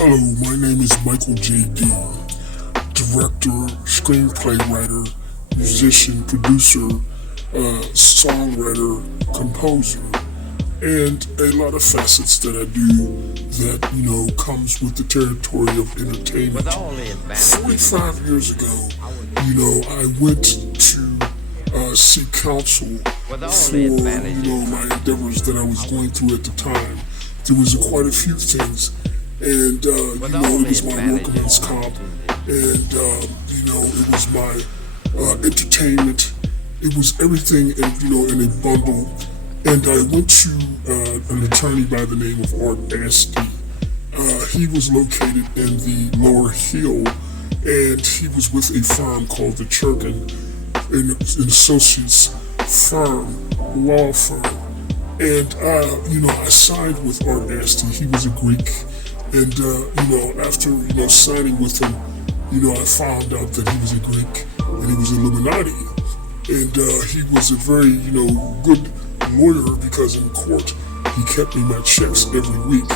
Hello, my name is Michael J.D., director, screenplay writer, musician, producer, songwriter, composer, and a lot of facets that I do that, comes with the territory of entertainment. 45 years ago, I went to seek counsel for, my endeavors that I was going through at the time. There was quite a few things, and, it was my workman's comp, and, it was my entertainment. It was everything, in a bundle. And I went to an attorney by the name of Art Asti. He was located in the Lower Hill, and he was with a firm called the Churkin and Associates firm, law firm. And, I signed with Art Asti. He was a Greek. And, after, signing with him, I found out that he was a Greek and he was a Illuminati. And he was a very, good lawyer because in court he kept me my checks every week.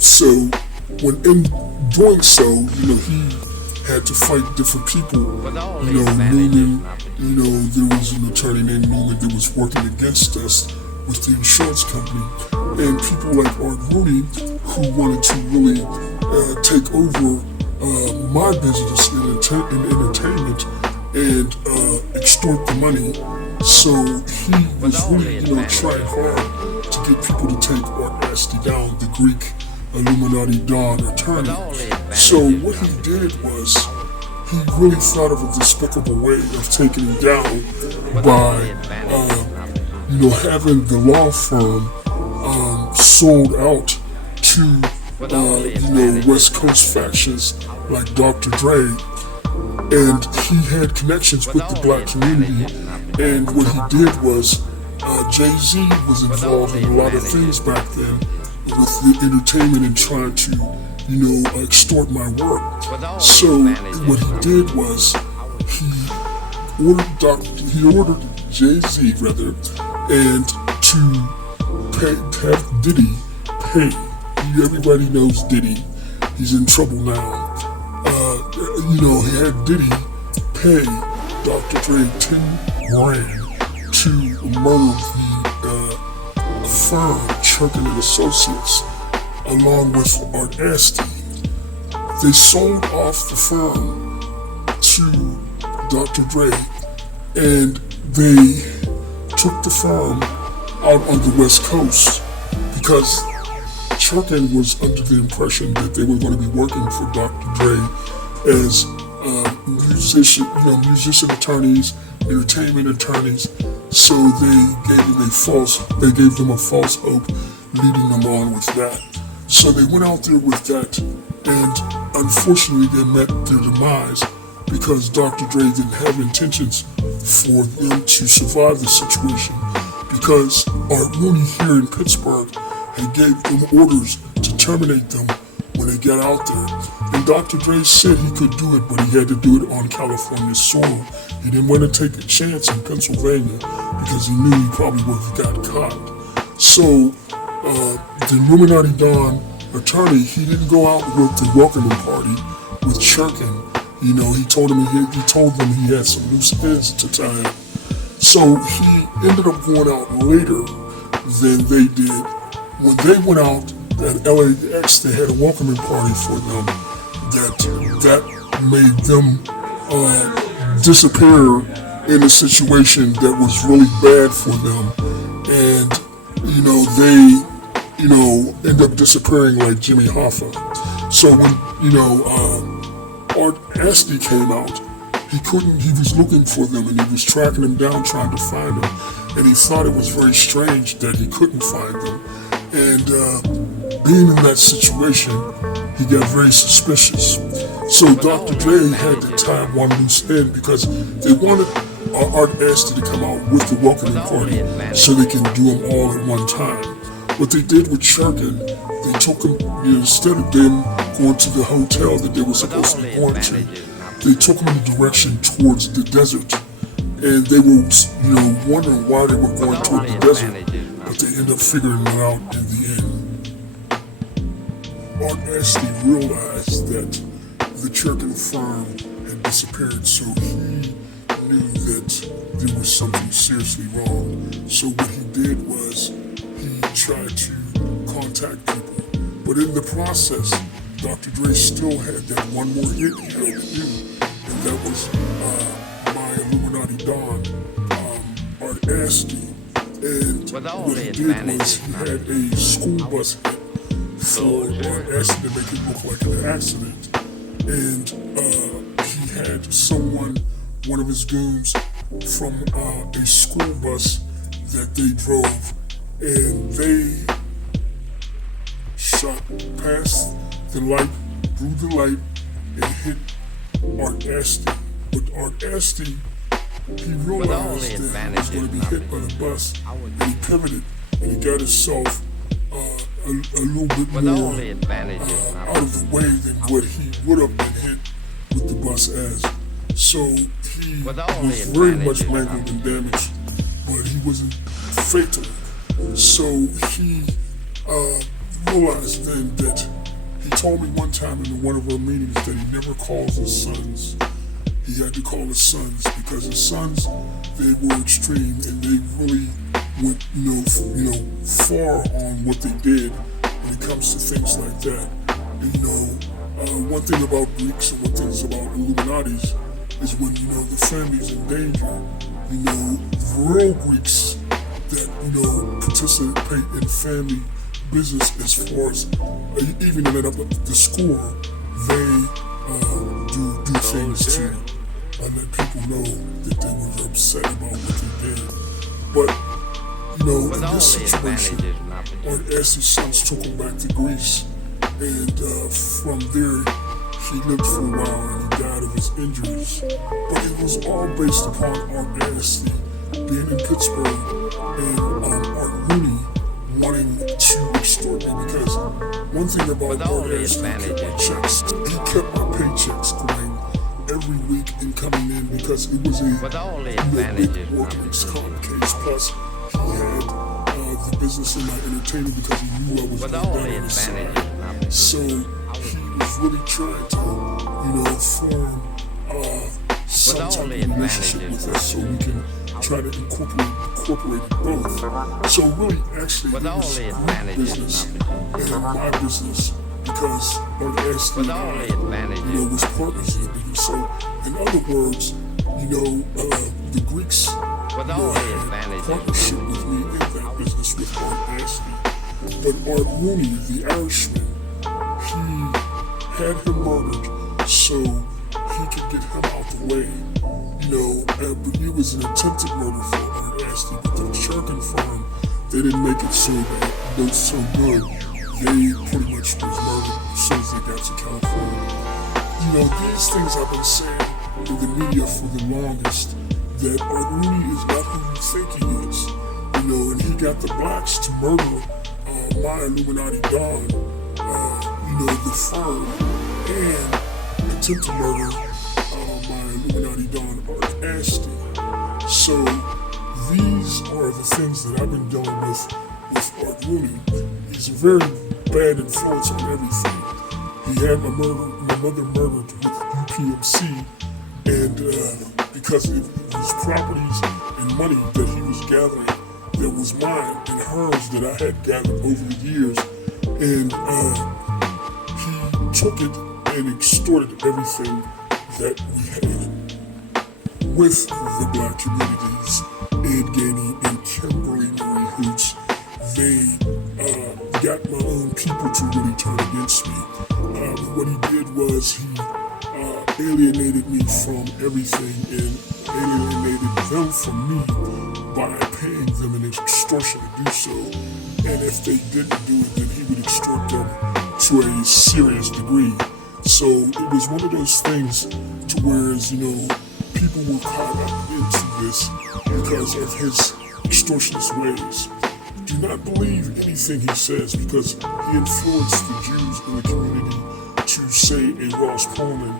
So when in doing so, he had to fight different people. Newman, there was an attorney named Newman that was working against us with the insurance company, and people like Art ROONEY who wanted to really take over my business in entertainment and extort the money. So he was really, trying hard to get people to take Art Asti down, the Greek Illuminati Don attorney. So what he did was he really thought of a despicable way of taking him down by having the law firm sold out to West Coast factions like Dr. Dre, and he had connections with the black community. And what he did was Jay-Z was involved in a lot of things back then with the entertainment and trying to extort my work. So what he did was he ordered Jay-Z and to have Diddy pay. Everybody knows Diddy. He's in trouble now. He had Diddy pay Dr. Dre 10 grand to murder the firm, Churkin and Associates, along with Art Asti. They sold off the firm to Dr. Dre, and they took the firm out on the West Coast because Churkin was under the impression that they were going to be working for Dr. Dre as musician attorneys, entertainment attorneys. So they gave them a false hope, leading them on with that. So they went out there with that, and unfortunately they met their demise because Dr. Dre didn't have intentions for them to survive the situation, because Art ROONEY here in Pittsburgh had gave them orders to terminate them when they got out there. And Dr. Dre said he could do it, but he had to do it on California soil. He didn't want to take a chance in Pennsylvania because he knew he probably would have got caught. So the Illuminati Don attorney, he didn't go out with the welcoming party with Churkin. He told them he had some loose ends to tie up. So he ended up going out later than they did. When they went out at LAX, they had a welcoming party for them that made them disappear in a situation that was really bad for them. And, they, end up disappearing like Jimmy Hoffa. So when, Art Asti came out, he was looking for them and he was tracking them down, trying to find them. And he thought it was very strange that he couldn't find them. And being in that situation, he got very suspicious. So Dr. Dre had to tie one loose end because they wanted Art Asti to come out with the welcoming party so they can do them all at one time. What they did with Churkin, they took him, instead of them going to the hotel that they were supposed to be going to, they took him in a direction towards the desert. And they were, wondering why they were going toward the desert, but they ended up figuring it out in the end. Art Ashley realized that the Cherokee firm had disappeared, so he knew that there was something seriously wrong. So what he did was he tried to contact people, but in the process, Dr. Dre still had that one more hit he had to do, and that was My Illuminati Don, Art Ashley. And what he did was he had a school bus hit for Art Ashley to make it look like an accident. And he had someone, one of his goons, from a school bus that they drove, and they shot past the light, through the light, and hit Art Ashley. But Art Ashley, he realized that he was going to be hit by the bus, and he pivoted, and he got himself a little bit more out of the way than what he would have been hit with the bus as. So he was very much mangled and damaged, but he wasn't fatal. So he realized then that he told me one time in one of our meetings that he never calls his sons. He had to call his sons because his sons, they were extreme and they really went, far on what they did when it comes to things like that. And, one thing about Greeks and one thing about Illuminatis is when, the family's in danger, the real Greeks that, participate in family business as far as even in the score, they do things to let people know that they were upset about what they did. But, in this situation, Art Ashley's sons took him back to Greece, and from there, he lived for a while and he died of his injuries. But it was all based upon Art Ashley being in Pittsburgh and Art ROONEY wanting to extort me, because one thing about Art Ashley, he kept my checks. He kept my paychecks going every week and coming in because it was a big workman's comp case. Plus, he had the business in my entertainment because he knew I was doing that on the side. So he was really trying to, form some type of relationship with us so we can try to incorporate it both. So really, actually, it was group business and my business, because Art Ashley and I, was partners in the business. So, in other words, the Greeks had partnership with me in that business with Art Ashley. But Art ROONEY, the Irishman, he had him murdered so he could get him out the way. But it was an attempted murder for Art Ashley. But the Cherokee firm, they didn't make it so good. They pretty much was murdered as soon as they got to California. These things I've been saying in the media for the longest, that Art ROONEY is not who you think he is. And he got the blacks to murder My Illuminati Don, the firm, and attempt to murder My Illuminati Don, Art Ashley. So these are the things that I've been dealing with Art ROONEY. He's a very bad influence on everything. He had my mother murdered with UPMC, and because it was properties and money that he was gathering that was mine and hers that I had gathered over the years, and he took it and extorted everything that we had with the black communities. Ed Gainey and Kimberly Marie Hoots, they got my own people to really turn against me. What he did was he alienated me from everything and alienated them from me by paying them an extortion to do so. And if they didn't do it, then he would extort them to a serious degree. So it was one of those things to whereas, people were caught up into this because of his extortionist ways. Do not believe anything he says, because he influenced the Jews in the community to say a Ross Coleman,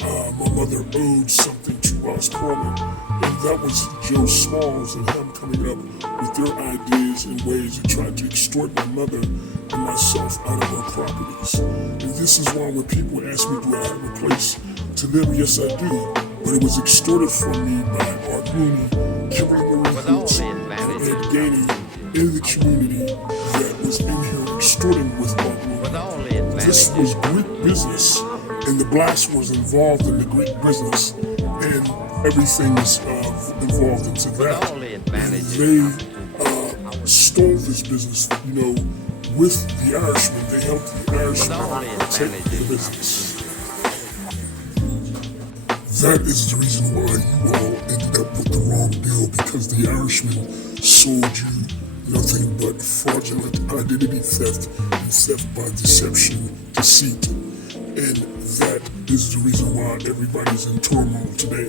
my mother owed something to Boss Coleman, and that was Joe Smalls and him coming up with their ideas and ways to try to extort my mother and myself out of our properties. And this is why when people ask me, do I have a place to live? Yes, I do. But it was extorted from me by Art Rooney, Kimberly Marie Hoots, and Ed Gainey in the community that was in here extorting with Art Rooney. This was Greek business, and the blacks was involved in the Greek business, and everything was involved into that. And they stole this business, with the Irishmen. They helped the Irishmen take the business. That is the reason why you all ended up with the wrong deal, because the Irishmen sold you nothing but fraudulent identity theft and theft by deception, deceit. And that is the reason why everybody's in turmoil today.